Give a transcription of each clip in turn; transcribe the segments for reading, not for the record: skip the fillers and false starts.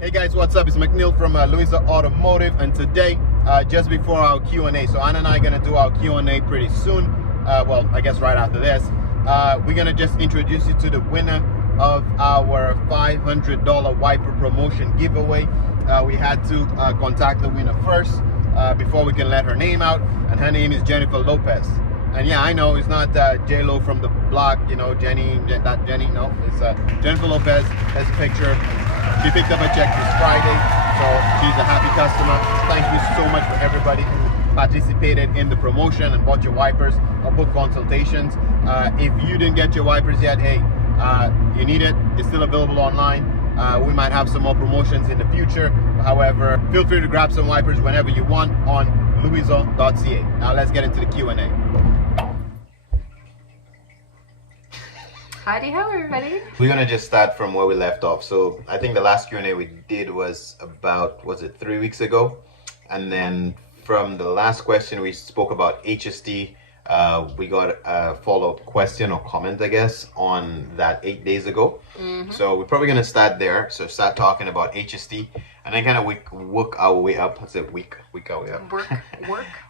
Hey guys, what's up? It's McNeil from Louisa Automotive, and today, just before our Q&A, so Anna and I are going to do our Q&A pretty soon. Well, I guess right after this. We're going to just introduce you to the winner of our $500 wiper promotion giveaway. We had to contact the winner first before we can let her name out, and her name is Jennifer Lopez. And yeah, I know it's not J-Lo from the block, you know, Jenny, not Jenny, no. It's Jennifer Lopez. There's a picture. She picked up a check this Friday, so she's a happy customer. Thank you so much for everybody who participated in the promotion and bought your wipers or booked consultations. If you didn't get your wipers yet, hey, you need it. It's still available online. We might have some more promotions in the future. However, feel free to grab some wipers whenever you want on louisa.ca. Now let's get into the Q&A. Howdy ho, everybody. We're gonna just start from where we left off. So I think the last Q&A we did was about, was it 3 weeks ago? And then from the last question we spoke about HST. We got a follow-up question or comment, I guess, on that 8 days ago. So we're probably gonna start there. So start talking about HST, and then kind of work our way up. I said work our way up.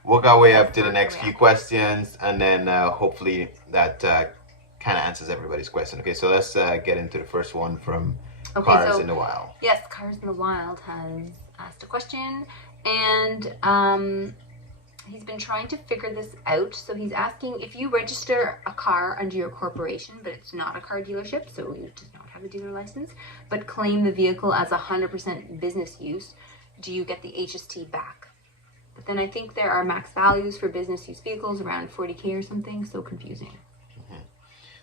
Work our way up to the next few questions, and then hopefully that kind of answers everybody's question. Okay, so let's get into the first one from Cars in the Wild. Yes, Cars in the Wild has asked a question, and he's been trying to figure this out. So he's asking, if you register a car under your corporation, but it's not a car dealership, so it does not have a dealer license, but claim the vehicle as 100% business use, do you get the HST back? But then I think there are max values for business use vehicles around 40K or something, so confusing.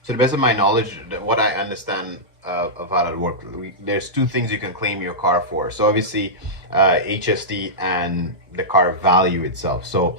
So to the best of my knowledge, what I understand of how that works, there's two things you can claim your car for. So obviously HST and the car value itself. So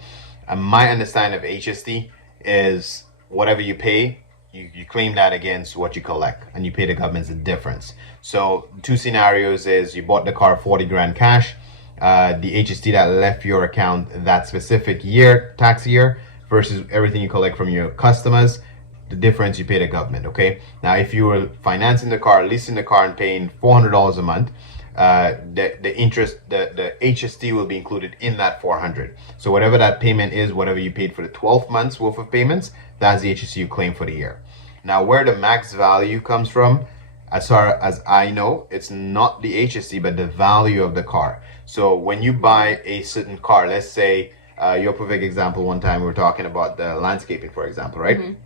my understanding of HST is whatever you pay, you claim that against what you collect, and you pay the government the difference. So two scenarios is you bought the car 40 grand cash, the HST that left your account that specific year, tax year, versus everything you collect from your customers. The difference you pay the government. Okay, now if you were financing the car, leasing the car, and paying $400 a month, the interest, the HST will be included in that 400. So whatever that payment is, whatever you paid for the 12 months worth of payments, that's the HST you claim for the year. Now where the max value comes from, as far as I know, it's not the HST but the value of the car. So when you buy a certain car, let's say your perfect example, one time we were talking about the landscaping, for example, right?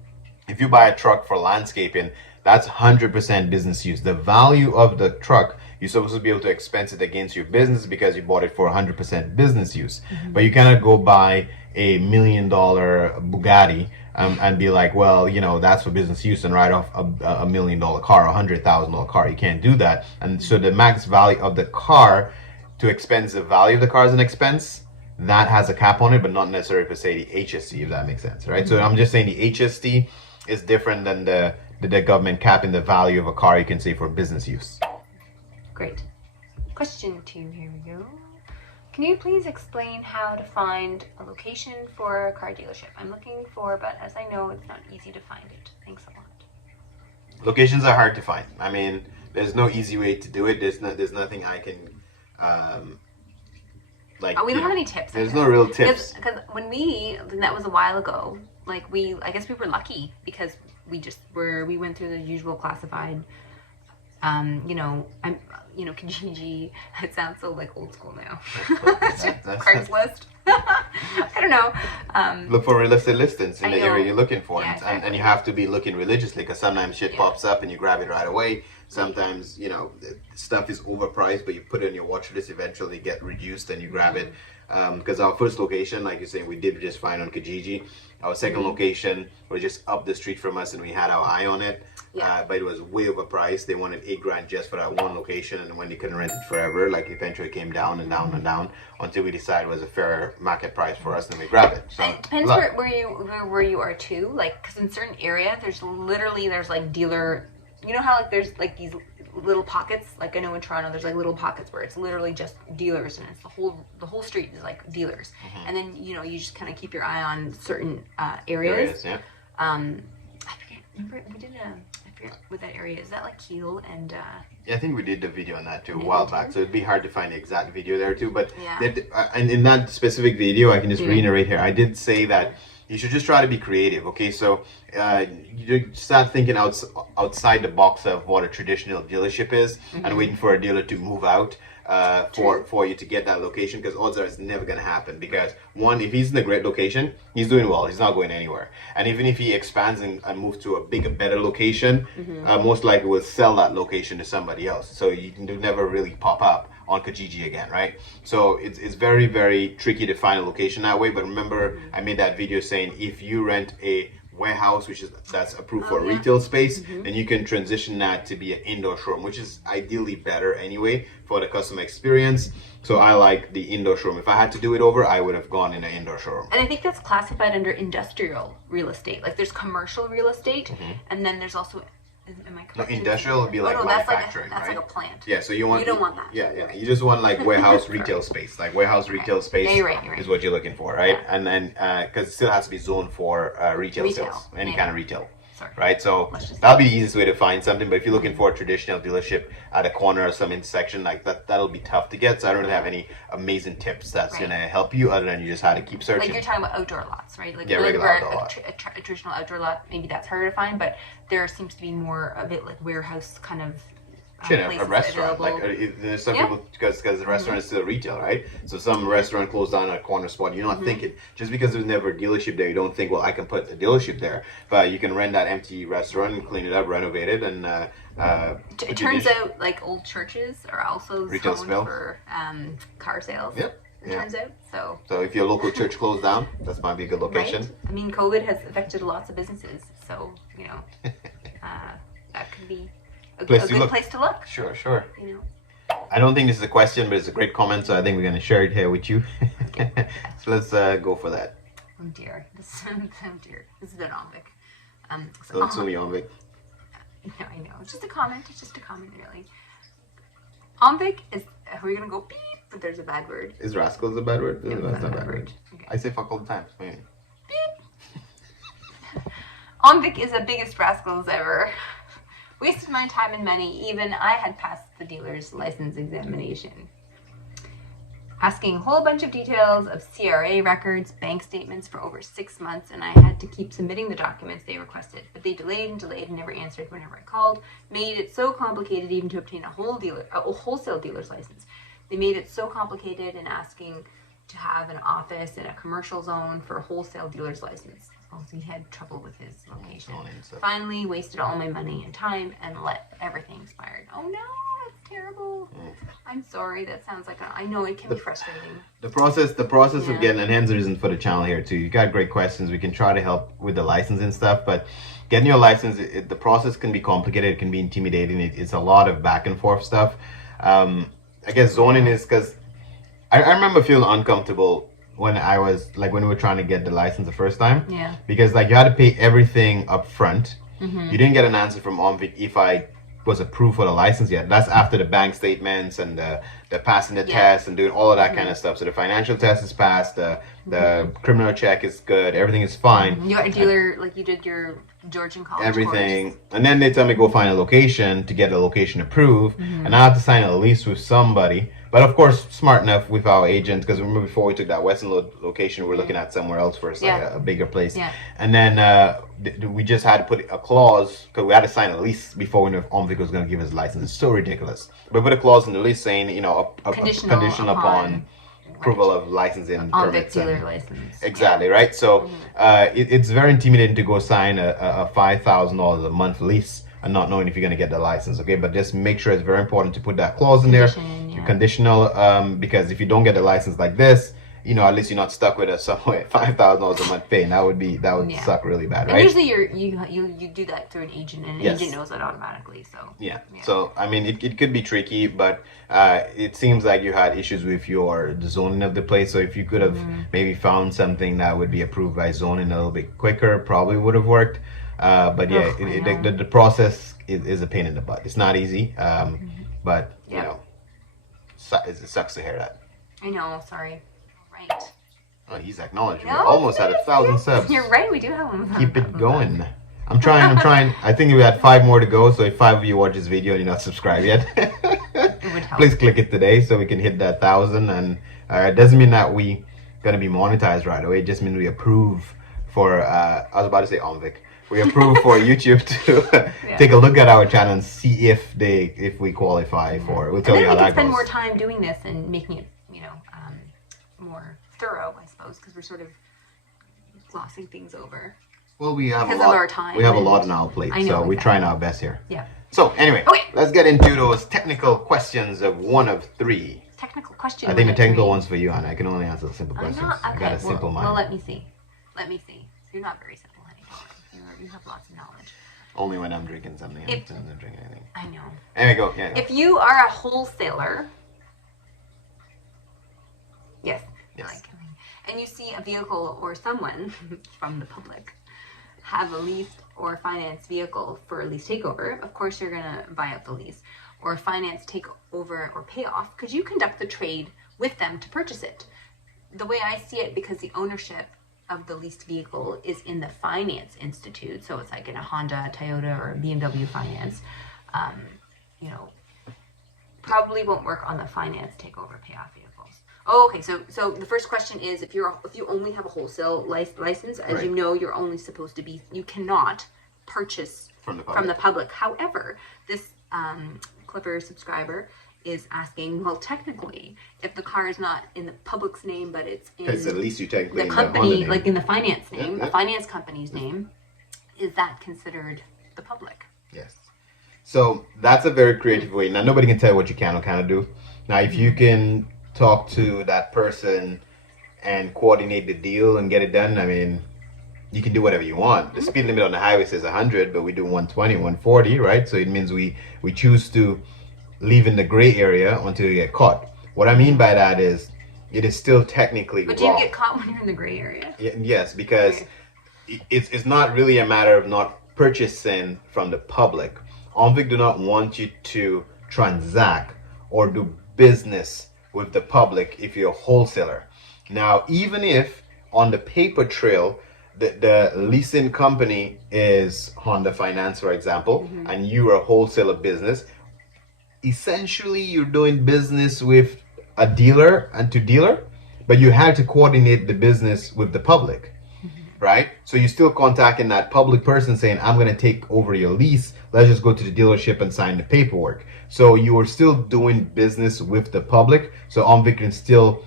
If you buy a truck for landscaping, that's 100% business use. The value of the truck, you're supposed to be able to expense it against your business because you bought it for 100% business use. But you cannot go buy a $1 million Bugatti and be like, well, you know, that's for business use, and write off a $1 million car, $100,000 car. You can't do that. And so the max value of the car, to expense the value of the car as an expense, that has a cap on it, but not necessarily per se the HST, if that makes sense, right? So I'm just saying the HST is different than the government capping the value of a car, you can say, for business use. Great. Question 2, here we go. Can you please explain how to find a location for a car dealership? I'm looking for, but as I know, it's not easy to find it. Thanks a lot. Locations are hard to find. I mean, there's no easy way to do it. There's nothing I can we don't have any tips. There's no real tips. Because when that was a while ago, like I guess we were lucky because we went through the usual classified, Kijiji. It sounds so like old school now. Craigslist. I don't know. Look for real estate listings in the area you're looking for, and you have to be looking religiously because sometimes shit pops up and you grab it right away. Sometimes, you know, stuff is overpriced, but you put it on your watch list, eventually get reduced and you grab it. Because our first location, like you're saying, we did just fine on Kijiji. Our second location was just up the street from us and we had our eye on it. But it was way overpriced. They wanted $8 grand just for that one location, and when they couldn't rent it forever, like eventually it came down and down and down until we decided it was a fair market price for us and we grabbed it. So it depends where you are too. Like, because in certain areas, there's like dealer. You know how like there's like these little pockets, like I know in Toronto there's like little pockets where it's literally just dealers, and it's the whole street is like dealers. And then you just kind of keep your eye on certain areas. Yeah. I forget. Remember we did a with that area. Is that like Keel and? Yeah, I think we did the video on that too a while back, so it'd be hard to find the exact video there too. But Yeah. and in that specific video, I can just reiterate here. I did say that you should just try to be creative. Okay, so you start thinking outside the box of what a traditional dealership is, and waiting for a dealer to move out. For you to get that location, because odds are it's never going to happen, because one, if he's in a great location, he's doing well, he's not going anywhere, and even if he expands and moves to a bigger, better location, most likely will sell that location to somebody else, so you can never really pop up on Kijiji again, right? So it's very, very tricky to find a location that way. But remember, I made that video saying if you rent a warehouse that's approved for a retail space, then you can transition that to be an indoor showroom, which is ideally better anyway for the customer experience. So I like the indoor showroom. If I had to do it over, I would have gone in an indoor showroom. And I think that's classified under industrial real estate. Like there's commercial real estate, and then there's also, am I correct? No, industrial would be like manufacturing, that's right? like a plant. Yeah, so you don't want that. Yeah. You just want like warehouse retail space. Like warehouse retail space you're right. is what you're looking for, right? Yeah. And then because it still has to be zoned for retail sales, any kind of retail. Sorry. Right, so that'll be the easiest way to find something. But if you're looking for a traditional dealership at a corner or some intersection like that, that'll be tough to get. So I don't really have any amazing tips that's gonna help you, other than you just have to keep searching. Like you're talking about outdoor lots, right? Like regular outdoor lot. A traditional outdoor lot, maybe that's harder to find, but there seems to be more of it like warehouse kind of. A restaurant, like there's some people, because the restaurant is still retail, right? So some restaurant closed down at a corner spot. You're not thinking, just because there's never a dealership there, you don't think, well, I can put a dealership there. But you can rent that empty restaurant and clean it up, renovate it, and it turns out like old churches are also retail zoned for car sales. Yep. It turns out. So if your local church closed down, that might be a good location. Right? I mean, COVID has affected lots of businesses, so that could be a good place to look. Sure. I don't think this is a question, but it's a great comment, so I think we're going to share it here with you. So let's go for that. Oh dear. This is an OMVIC. Don't sue me, OMVIC. No, I know. It's just a comment. It's just a comment, really. OMVIC is... Are we going to go beep? But there's a bad word. Is rascals a bad word? No, that's not a bad word. Okay. I say fuck all the time. Beep. OMVIC is the biggest rascals ever. Wasted my time and money. Even I had passed the dealer's license examination. Asking a whole bunch of details of CRA records, bank statements for over 6 months, and I had to keep submitting the documents they requested. But they delayed and never answered whenever I called. Made it so complicated even to obtain a wholesale dealer's license. They made it so complicated in asking to have an office in a commercial zone for a wholesale dealer's license. Also, he had trouble with his location. Finally, wasted all my money and time and let everything expire. Oh no, that's terrible. I'm sorry. That sounds like I know it can be frustrating. The process of getting, and hence the reason for the channel here too. You got great questions. We can try to help with the license and stuff, but getting your license, the process can be complicated. It can be intimidating. It's a lot of back and forth stuff. I guess zoning is because I remember feeling uncomfortable when we were trying to get the license the first time. Yeah. Because like you had to pay everything up front. You didn't get an answer from OMVIC if I was approved for the license yet. That's after the bank statements and the passing the test and doing all of that kind of stuff. So the financial test is passed, the criminal check is good, everything is fine. You got a dealer, like you did your Georgian college everything course. And then they tell me go find a location to get the location approved, and I have to sign a lease with somebody. But of course, smart enough with our agent, because remember before we took that Western location, we were looking at somewhere else first, like a bigger place. Yeah. And then we just had to put a clause, because we had to sign a lease before we knew if OMVIC was going to give us a license. It's so ridiculous. But put a clause in the lease saying, conditional upon approval of licensing permits. Dealer license. Exactly, right? So it's very intimidating to go sign a $5,000 a month lease and not knowing if you're going to get the license, okay? But just make sure it's very important to put that clause in there, conditional, because if you don't get the license like this, at least you're not stuck with a somewhere $5,000 a month pay, and that would suck really bad, right? And usually you do that through an agent, and an agent knows that automatically. So so I mean it could be tricky, but it seems like you had issues with the zoning of the place. So if you could have maybe found something that would be approved by zoning a little bit quicker, probably would have worked. But the process is a pain in the butt. It's not easy, but it sucks to hear that. I know. Sorry. Right. Oh, he's acknowledged. We're almost at 1,000 subs. You're right. We do have one. Keep it going. I'm trying. I think we had 5 more to go. So if 5 of you watch this video and you're not subscribed yet, It would help. please click it today so we can hit that 1,000. And it doesn't mean that we gonna be monetized right away. It just means we approve for. I was about to say OMVIC. We approve for YouTube to take a look at our channel and see if we qualify for. We'll tell and you then how we that can spend goes. more time doing this and making it, more thorough, I suppose, because we're sort of glossing things over. Well, we have Because a lot. of our time We have a and- lot on our plate, I know, so we're exactly. trying our best here. Yeah. So anyway, Okay. let's get into those technical questions of 1 of 3. Technical question. I think the technical 1 one's for you, Hannah. I can only answer the simple I'm questions. not, okay. I got a simple mind. Well, let me see. You're not very simple, honey. You have lots of knowledge. Only when I'm drinking something. I'm not drinking anything. I know. Anyway, go. Yeah. If you are a wholesaler, yes. Yes. And you see a vehicle or someone from the public have a leased or finance vehicle for a lease takeover, of course you're going to buy out the lease, or finance takeover or payoff. Could you conduct the trade with them to purchase it? The way I see it, because the ownership of the leased vehicle is in the finance institute, so it's like in a Honda, Toyota, or BMW finance, probably won't work on the finance takeover payoff vehicles. Oh, okay. So the first question is, if you only have a wholesale license, as you know, you're only supposed to be, you cannot purchase From the public. However, this clever subscriber is asking, well, technically, if the car is not in the public's name, but it's in Because at least you technically the in the company, Honda name. like in the finance name, Yeah. the finance company's name, is that considered the public? Yes. So that's a very creative way. Now nobody can tell you what you can or cannot do. Now if you can talk to that person and coordinate the deal and get it done, I mean, you can do whatever you want. The speed limit on the highway says 100, but we do 120, 140, right? So it means we choose to leave in the gray area until you get caught. What I mean by that is it is still technically But wrong. do you get caught when you're in the gray area? Yes, because it's not really a matter of not purchasing from the public. OMVIC do not want you to transact or do business with the public if you're a wholesaler. Now, even if on the paper trail, the leasing company is Honda Finance, for example, and you're a wholesaler business, essentially you're doing business with a dealer and to dealer, but you have to coordinate the business with the public. Right? So you're still contacting that public person saying, I'm going to take over your lease. Let's just go to the dealership and sign the paperwork. So you are still doing business with the public. So OMVIC can still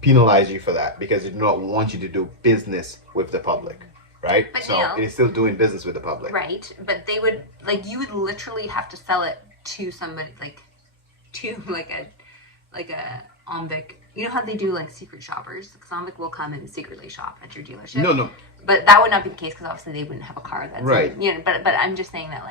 penalize you for that because they do not want you to do business with the public. Right? But so Neil, it is still doing business with the public. Right. But they would, you would literally have to sell it to somebody, to a OMVIC. You know how they do secret shoppers? Because OMVIC will come and secretly shop at your dealership. No. But that would not be the case because obviously they wouldn't have a car that's Right. But I'm just saying that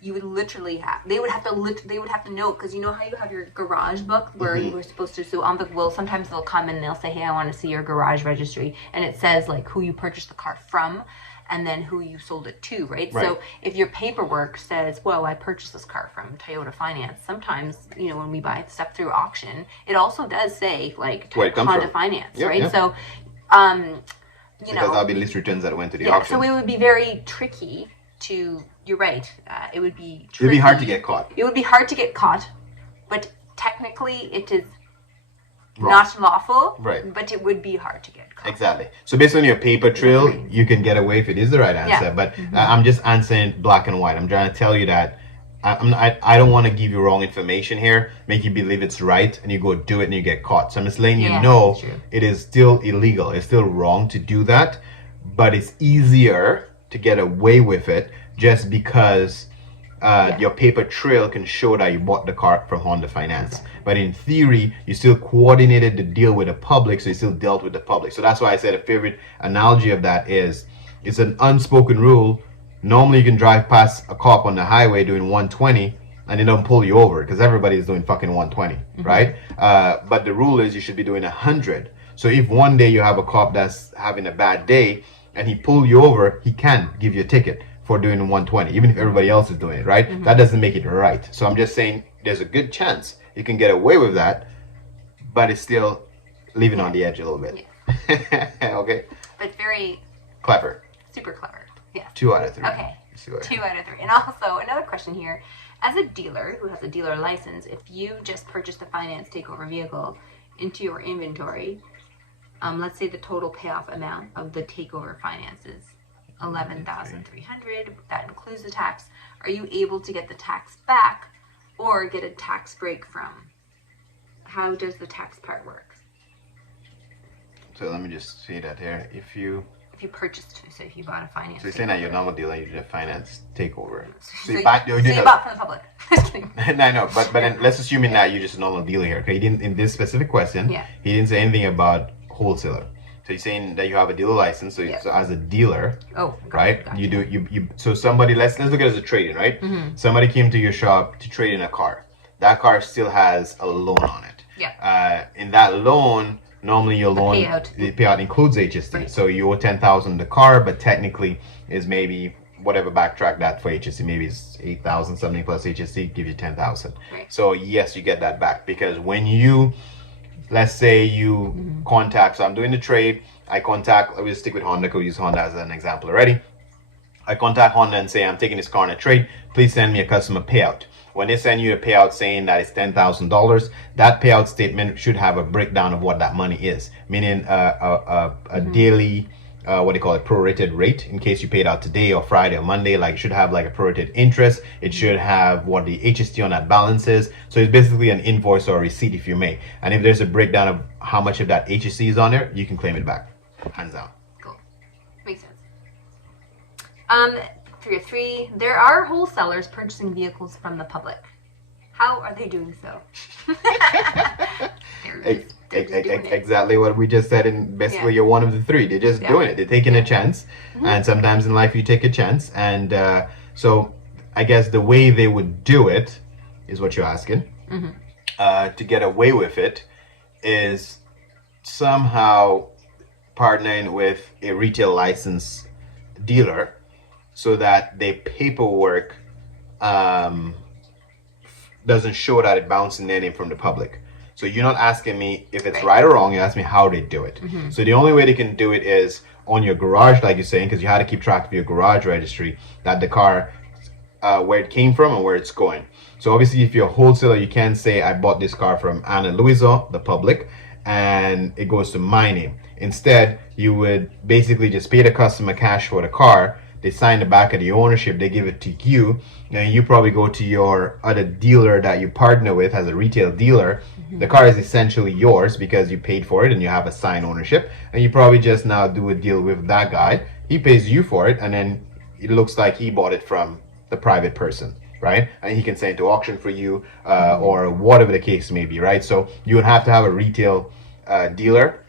you would literally they would have to know, because you know how you have your garage book where you were supposed to. So OMVIC will sometimes they'll come and they'll say, hey, I want to see your garage registry, and it says who you purchased the car from, and then who you sold it to, right? So if your paperwork says, well, I purchased this car from Toyota Finance, sometimes, when we buy stuff through auction, it also does say, Where it comes Honda from. Finance, Yep, right? yep. So, Because that'll be list returns that went to the yeah, auction. so it would be very tricky to, you're right, it would be tricky. It'd be hard to get caught. It would be hard to get caught, but technically it is Wrong. not lawful, Right. but it would be hard to get caught. Exactly. So based on your paper trail, Right. you can get away if it is the right answer. Yeah. But I'm just answering black and white. I'm trying to tell you that I don't want to give you wrong information here, make you believe it's right, and you go do it and you get caught. So I'm just letting you Yeah, know that's true. it is still illegal. It's still wrong to do that, but it's easier to get away with it just because your paper trail can show that you bought the car from Honda Finance. But in theory, you still coordinated the deal with the public, so you still dealt with the public. So that's why I said a favorite analogy of that is it's an unspoken rule. Normally you can drive past a cop on the highway doing 120 and they don't pull you over because everybody is doing fucking 120, right? But the rule is you should be doing 100. So if one day you have a cop that's having a bad day and he pull you over, he can give you a ticket for doing 120, even if everybody else is doing it, right? That doesn't make it right. So I'm just saying there's a good chance you can get away with that, but it's still leaving on the edge a little bit. Okay? But very Clever. super clever. Yes. 2 out of 3. Okay. 2 out of 3. And also, another question here. As a dealer who has a dealer license, if you just purchased a finance takeover vehicle into your inventory, let's say the total payoff amount of the takeover finance is $11,300. That includes the tax. Are you able to get the tax back or get a tax break from? How does the tax part work? So let me just say that here. If you purchased, so if you bought a finance. So you're saying that your normal dealer, you did a finance takeover. So you bought from the public. I know, but then let's assume that you're just a normal dealer here. Okay, he didn't in this specific question. Yeah. He didn't say anything about wholesaler. So you're saying that you have a dealer license. So, so as a dealer, right? Gotcha. You so somebody let's look at it as a trade-in, right? Mm-hmm. Somebody came to your shop to trade in a car. That car still has a loan on it. Yeah. In that loan, normally your loan the payout includes HST. Right. So you owe $10,000 on the car, but technically is maybe whatever, backtrack that for HST. Maybe it's $8,000 something plus HST, give you $10,000. Right. So yes, you get that back because when you, let's say you contact. So I'm doing the trade. I contact. We'll stick with Honda. We'll use Honda as an example already. I contact Honda and say I'm taking this car on a trade. Please send me a customer payout. When they send you a payout saying that it's $10,000, that payout statement should have a breakdown of what that money is, meaning a daily, what do you call it, prorated rate in case you paid out today or Friday or Monday. Like it should have like a prorated interest. It should have what the HST on that balance is. So it's basically an invoice or a receipt if you may. And if there's a breakdown of how much of that HST is on there, you can claim it back, hands down. Cool, makes sense. 3 of 3. There are wholesalers purchasing vehicles from the public. How are they doing so? Exactly what we just said. And basically, you're one of the 3. They're just doing it. They're taking a chance. And sometimes in life, you take a chance. And so I guess the way they would do it is what you're asking. To get away with it is somehow partnering with a retail license dealer so that their paperwork doesn't show that it bouncing their name from the public. So you're not asking me if it's right or wrong, you're asking me how they do it. So the only way they can do it is on your garage, like you're saying, because you had to keep track of your garage registry, that the car, where it came from and where it's going. So obviously if you're a wholesaler, you can't say I bought this car from Anna Louisa, the public, and it goes to my name. Instead, you would basically just pay the customer cash for the car. They sign the back of the ownership, they give it to you, and you probably go to your other dealer that you partner with as a retail dealer. The car is essentially yours because you paid for it and you have a signed ownership, and you probably just now do a deal with that guy. He pays you for it, and then it looks like he bought it from the private person, right? And he can send it to auction for you, or whatever the case may be, right? So you would have to have a retail dealer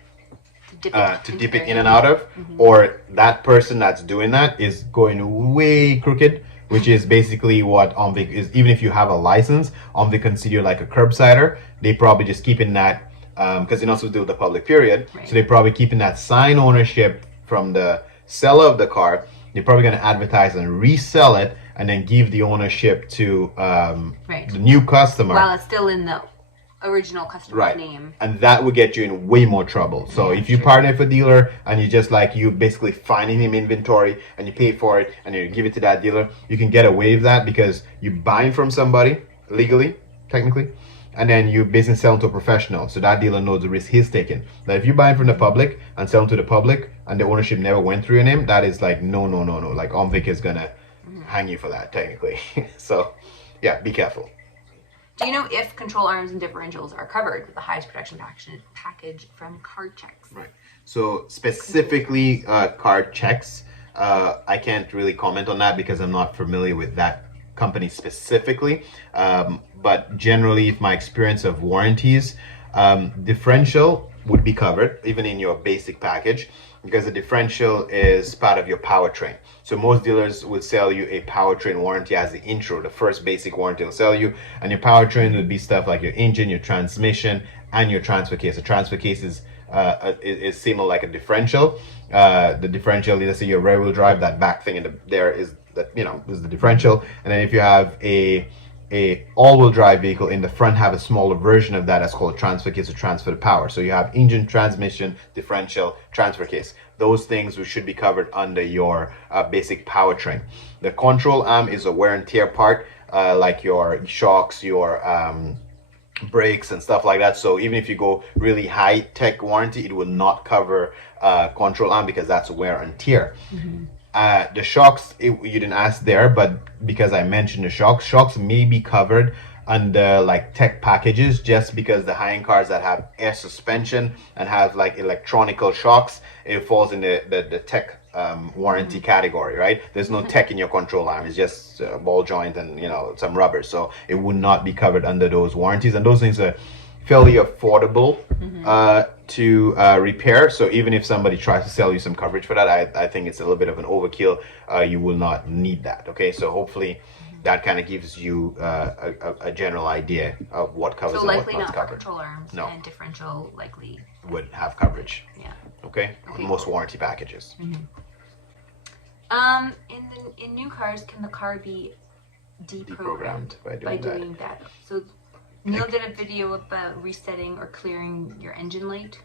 to dip it in and out of, or that person that's doing that is going way crooked, which is basically what OMVIC is. Even if you have a license, OMVIC consider like a curbsider. They probably just keeping that because they also do the public period, so they're probably keeping that sign ownership from the seller of the car. They're probably going to advertise and resell it, and then give the ownership to the new customer while it's still in the original customer's name. And that would get you in way more trouble. So if you partner with a dealer and you basically finding him inventory and you pay for it and you give it to that dealer, you can get away with that because you're buying from somebody legally, technically, and then you basically sell to a professional. So that dealer knows the risk he's taking. Now if you buy from the public and sell to the public and the ownership never went through your name, that is like no. Like OMVIC is gonna hang you for that technically. So yeah, be careful. Do you know if control arms and differentials are covered with the highest protection package from Carchex? Right. So specifically Carchex, I can't really comment on that because I'm not familiar with that company specifically. But generally, if my experience of warranties, differential would be covered even in your basic package, because the differential is part of your powertrain. So most dealers will sell you a powertrain warranty as the intro, the first basic warranty they'll sell you. And your powertrain would be stuff like your engine, your transmission, and your transfer case. The transfer case is similar like a differential. The differential, let's say your rear wheel drive, that back thing there is that, is the differential. And then if you have a a all-wheel drive vehicle in the front have a smaller version of that that's called a transfer case to transfer the power. So you have engine, transmission, differential, transfer case. Those things should be covered under your basic powertrain. The control arm is a wear and tear part, like your shocks, your brakes and stuff like that. So even if you go really high tech warranty, it will not cover control arm because that's wear and tear. The shocks, you didn't ask there, but because I mentioned the shocks may be covered under like tech packages, just because the high-end cars that have air suspension and have like electronical shocks, it falls in the tech warranty category, right? There's no tech in your control arm. It's just a ball joint and some rubber, so it would not be covered under those warranties. And those things are fairly affordable to repair. So even if somebody tries to sell you some coverage for that, I think it's a little bit of an overkill. You will not need that. Okay, so hopefully that kind of gives you a general idea of what covers so and likely what not not for covered. control arms, No. and differential likely Would have coverage. Yeah. Okay, Okay, most cool. warranty packages. In new cars, can the car be deprogrammed by doing that. that? So Neil did a video about resetting or clearing your engine light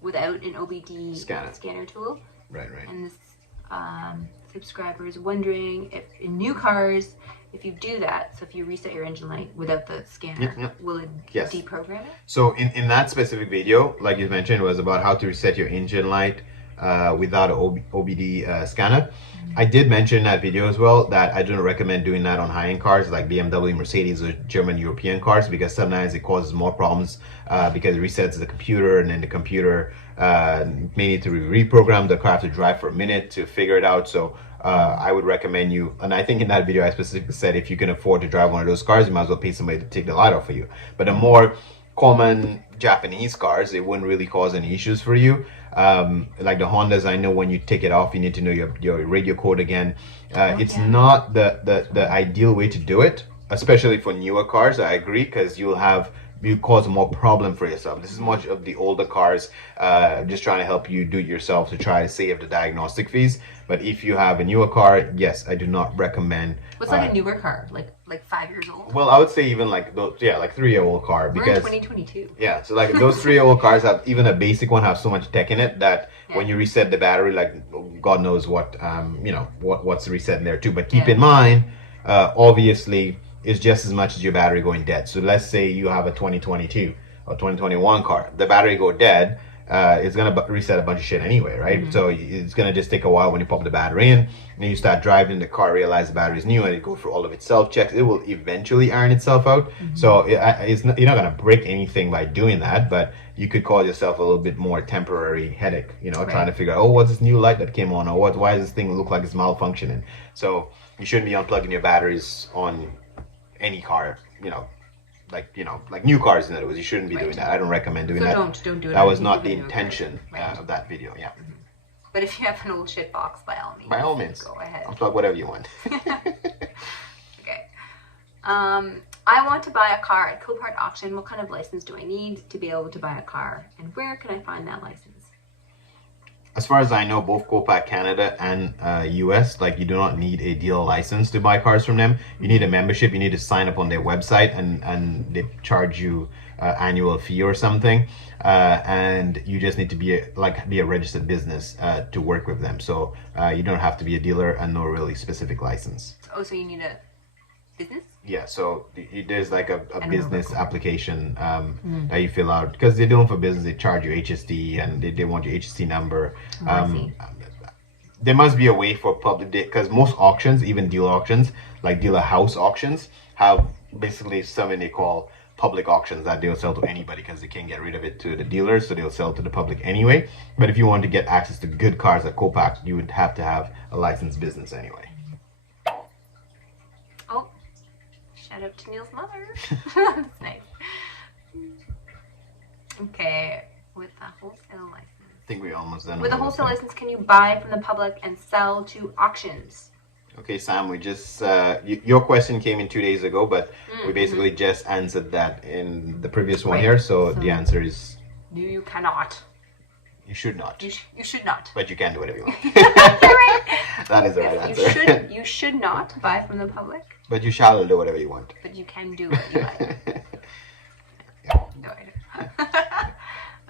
without an OBD scanner tool. Right. And this subscriber is wondering if in new cars, if you do that, so if you reset your engine light without the scanner, will it deprogram it? So in that specific video, like you mentioned, was about how to reset your engine light without an OBD scanner. I did mention in that video as well that I don't recommend doing that on high-end cars like BMW, Mercedes, or German European cars, because sometimes it causes more problems because it resets the computer, and then the computer may need to reprogram the car to drive for a minute to figure it out. So I would recommend you, and I think in that video I specifically said if you can afford to drive one of those cars, you might as well pay somebody to take the light off for you. But the more common Japanese cars, it wouldn't really cause any issues for you. Like the Hondas, I know when you take it off, you need to know your radio code again. It's not the ideal way to do it, especially for newer cars. I agree, because you cause more problem for yourself. This is much of the older cars, just trying to help you do it yourself to try to save the diagnostic fees. But if you have a newer car, yes, I do not recommend. What's like a newer car, like 5 years old? Well, I would say even like those, like 3-year-old car, because we're in 2022. Yeah, so like those 3-year-old cars have, even a basic one, have so much tech in it that when you reset the battery, like God knows what what's reset in there too. But keep in mind, obviously, it's just as much as your battery going dead. So let's say you have a 2022 or 2021 car, the battery go dead. It's gonna reset a bunch of shit anyway, right? So it's gonna just take a while when you pop the battery in, and then you start driving the car, realize the battery is new, and it goes through all of its self checks. It will eventually iron itself out. So you're not gonna break anything by doing that, but you could cause yourself a little bit more temporary headache, trying to figure out, what's this new light that came on, or why does this thing look like it's malfunctioning? So you shouldn't be unplugging your batteries on any car, like new cars. In other words, you shouldn't be doing that. I don't recommend doing that. Don't do it. That was not the intention of that video. Yeah. But if you have an old shit box, by all means, go ahead. Unplug whatever you want. Okay. I want to buy a car at Copart auction. What kind of license do I need to be able to buy a car, and where can I find that license? As far as I know, both Copart Canada and US, like, you do not need a dealer license to buy cars from them. You need a membership. You need to sign up on their website, and they charge you annual fee or something. And you just need to be a registered business to work with them. So you don't have to be a dealer and no really specific license. Oh, so you need a business? Yeah, so there's like a business application that you fill out, because they're doing for business. They charge you HST, and they want your HST number. I see. There must be a way for public, because most auctions, even dealer auctions, like dealer house auctions, have basically something they call public auctions that they'll sell to anybody because they can't get rid of it to the dealers, so they'll sell to the public anyway. But if you want to get access to good cars at Copart, you would have to have a licensed business anyway. Shout out to Neil's mother. That's nice. Okay, with a wholesale license. I think we're almost done. With a wholesale license, can you buy from the public and sell to auctions? Okay, Sam, we just your question came in 2 days ago, but we basically just answered that in the previous one here. So the answer is no, you cannot. You should not. You should not. But you can do whatever you want. You're right. That is the right answer. You should not buy from the public. But you shall do whatever you want. But you can do what you like. Yeah. No, I know.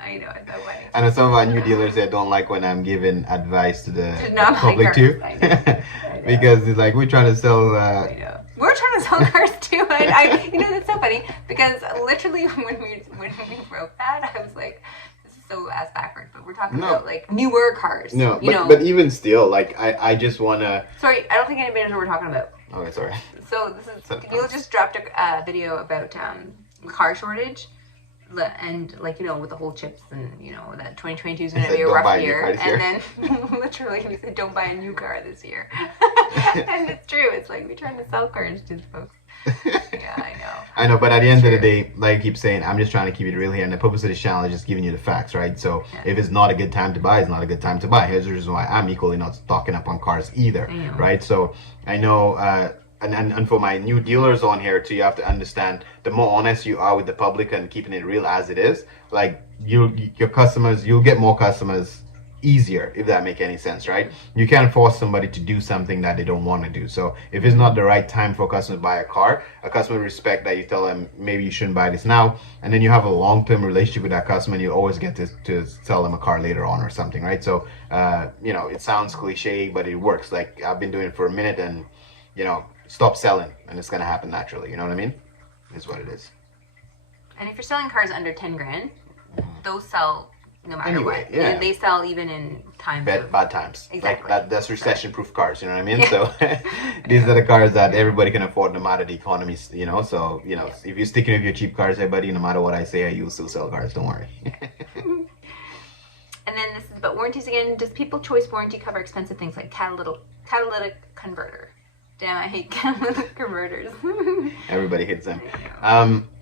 I know, it's so funny. I know some of our new dealers that don't like when I'm giving advice to the not public too. I know. Because it's like, we're trying to sell... I know. We're trying to sell cars too. And that's so funny because literally when we wrote that, I was like, this is so ass backwards, but we're talking about like newer cars. No, but even still, like, I just want to... Sorry, I don't think anybody knows what we're talking about. Okay, sorry. So this is, Neil just dropped a video about car shortage. And like, with the whole chips and that 2022 is going to be a rough year. And then literally we said don't buy a new car this year. And it's true. It's like we're trying to sell cars to folks. Yeah, I know. I know, but at the end of the day, like I keep saying, I'm just trying to keep it real here. And the purpose of this channel is just giving you the facts, right? So if it's not a good time to buy, it's not a good time to buy. Here's the reason why I'm equally not stocking up on cars either, right? So I know... And for my new dealers on here too, you have to understand, the more honest you are with the public and keeping it real as it is, like your customers, you'll get more customers easier, if that make any sense, right? You can't force somebody to do something that they don't want to do. So if it's not the right time for a customer to buy a car, a customer respect that you tell them maybe you shouldn't buy this now, and then you have a long-term relationship with that customer, and you always get to sell them a car later on or something, right? So it sounds cliche, but it works. Like, I've been doing it for a minute, and stop selling, and it's going to happen naturally. You know what I mean? Is what it is. And if you're selling cars under 10 grand, those sell no matter what. Yeah. They sell even in times bad times. Exactly. Like that's recession-proof cars. You know what I mean? Yeah. So these are the cars that everybody can afford, no matter the economy. So if you're sticking with your cheap cars, everybody, no matter what I say, you'll still sell cars. Don't worry. And then this is about warranties again. Does People Choice warranty cover expensive things like catalytic converter? Damn, I hate catalytic converters. Everybody hates them.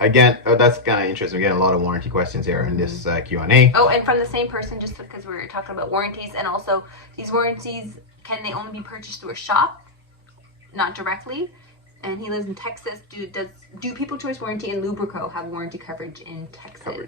Again, that's kind of interesting. We're getting a lot of warranty questions here in this Q&A. Oh, and from the same person, just because we're talking about warranties, and also these warranties, can they only be purchased through a shop, not directly? And he lives in Texas. Do People Choice Warranty and Lubrico have warranty coverage in Texas? Okay.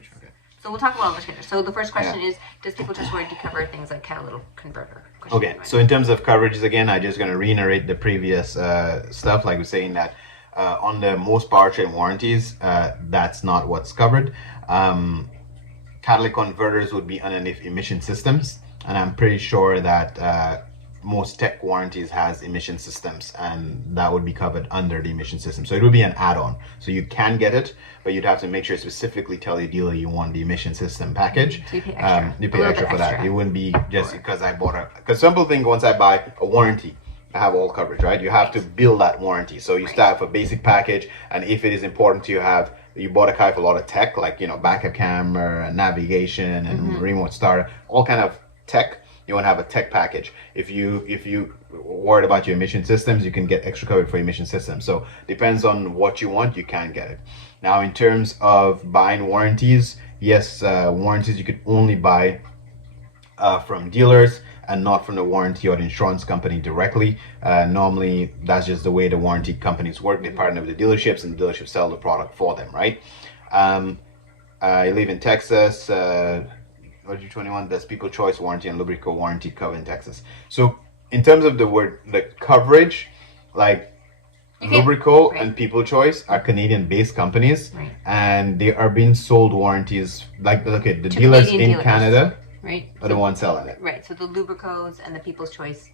So we'll talk about all this. So the first question is, does People Choice Warranty cover things like catalytic converter? Okay, so in terms of coverages, again, I'm just going to reiterate the previous stuff. Like we're saying that on the most powertrain warranties, that's not what's covered. Catalytic converters would be underneath emission systems, and I'm pretty sure that most tech warranties has emission systems, and that would be covered under the emission system. So it would be an add-on. So you can get it, but you'd have to make sure specifically tell your dealer you want the emission system package. So you pay extra. You pay extra for that. It wouldn't be just because I bought because simple thing, once I buy a warranty, I have all coverage, right? You have to build that warranty. So you start with a basic package, and if it is important to you bought a car for a lot of tech, like backup camera, navigation, and remote start, all kind of tech. You want to have a tech package. If you worried about your emission systems, you can get extra coverage for emission systems. So depends on what you want, you can get it. Now in terms of buying warranties, yes, warranties you could only buy from dealers and not from the warranty or the insurance company directly. Normally that's just the way the warranty companies work. They partner with the dealerships, and the dealerships sell the product for them, right? I live in Texas. 21, there's People Choice Warranty and Lubrico Warranty cover in Texas. So in terms of the coverage, like Lubrico and People Choice are Canadian-based companies, and they are being sold warranties. Like, okay, the dealers in Canada are the ones selling it. Right. So the Lubricos and the People's Choice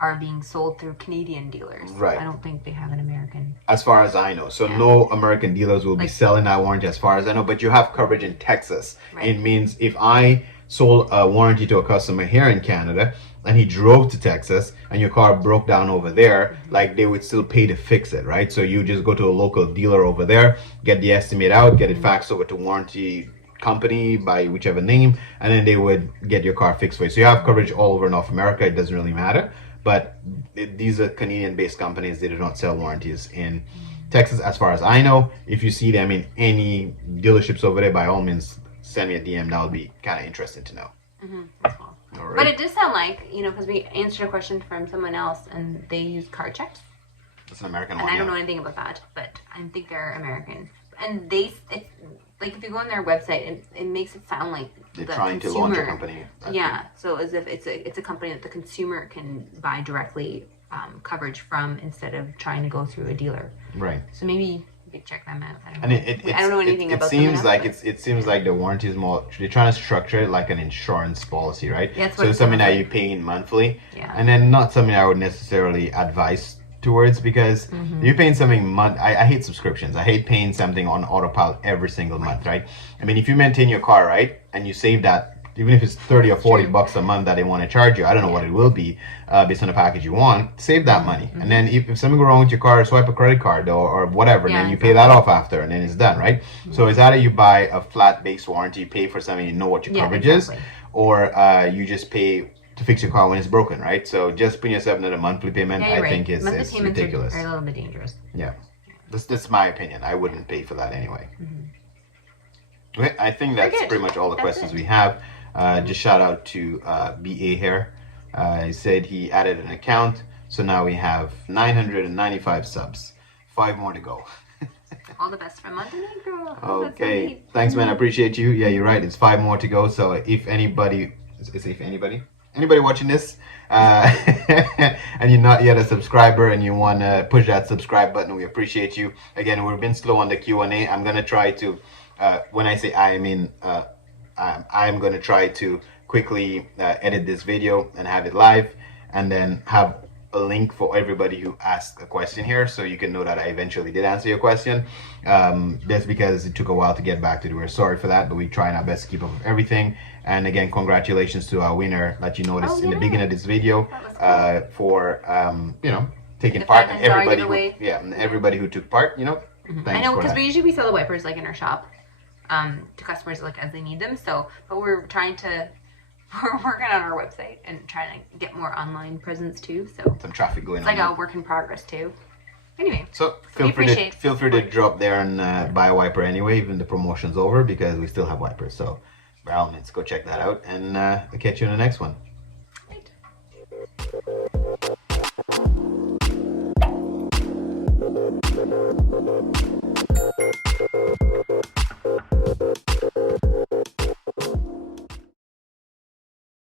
are being sold through Canadian dealers. Right. I don't think they have an American. As far as I know. So no American dealers will be selling that warranty as far as I know, but you have coverage in Texas. Right. It means if I sold a warranty to a customer here in Canada and he drove to Texas and your car broke down over there, like they would still pay to fix it, right? So you just go to a local dealer over there, get the estimate out, get it faxed over to warranty company by whichever name, and then they would get your car fixed for you. So you have coverage all over North America. It doesn't really matter. But these are Canadian-based companies. They do not sell warranties in Texas, as far as I know. If you see them in any dealerships over there, by all means, send me a DM. That would be kind of interesting to know. As well. Right. But it does sound like, because we answered a question from someone else, and they use Carchex. That's an American one. And I don't know anything about that, but I think they're American. and it's like if you go on their website, it makes it sound like They're the trying consumer, to launch a company. Yeah, so as if it's a company that the consumer can buy directly coverage from instead of trying to go through a dealer. Right. So maybe check them out. I don't And know. I don't know anything about seems them. like it seems like the warranty is more, they're trying to structure it like an insurance policy, right? Yeah, that's so what it's it something sounds that like. you pay in monthly, Yeah. and then not something I would necessarily advise towards, because you're paying something I hate subscriptions. I hate paying something on autopilot every single month, right? I mean, if you maintain your car right and you save that, even if it's 30 or 40 bucks a month that they want to charge you, I don't know what it will be based on the package you want, save that money. And then if something go wrong with your car, swipe a credit card or whatever, and then you pay that off after, and then it's done, right? So it's either you buy a flat base warranty, pay for something, you know what your coverage is, or you just pay to fix your car when it's broken, right? So just putting yourself into a monthly payment, I think is ridiculous. Are a little bit dangerous. Yeah, that's my opinion. I wouldn't pay for that anyway. Okay, I think that's pretty much all the questions we have. Just shout out to BA here. He said he added an account, so now we have 995 subs. 5 more to go. All the best from Montenegro. Okay, thanks, man. I appreciate you. Yeah, you're right. It's 5 more to go. So if anybody, anybody watching this, and you're not yet a subscriber and you want to push that subscribe button, we appreciate you. Again, we've been slow on the Q&A. I'm gonna try to, when I say I mean, I'm gonna try to quickly edit this video and have it live, and then have a link for everybody who asked a question here, so you can know that I eventually did answer your question. That's because it took a while to get back to it. We're sorry for that, but we try our best to keep up with everything. And again, congratulations to our winner that you noticed in the beginning of this video, for taking part, and everybody who took part. Thanks. I know, because we usually sell the wipers like in our shop to customers like as they need them. So, but we're working on our website and trying to get more online presence too. So some traffic going on. It's like a work in progress too. Anyway, so feel free to drop there and buy a wiper anyway, even the promotion's over, because we still have wipers. So by all means, go check that out, and I'll catch you in the next one. Right.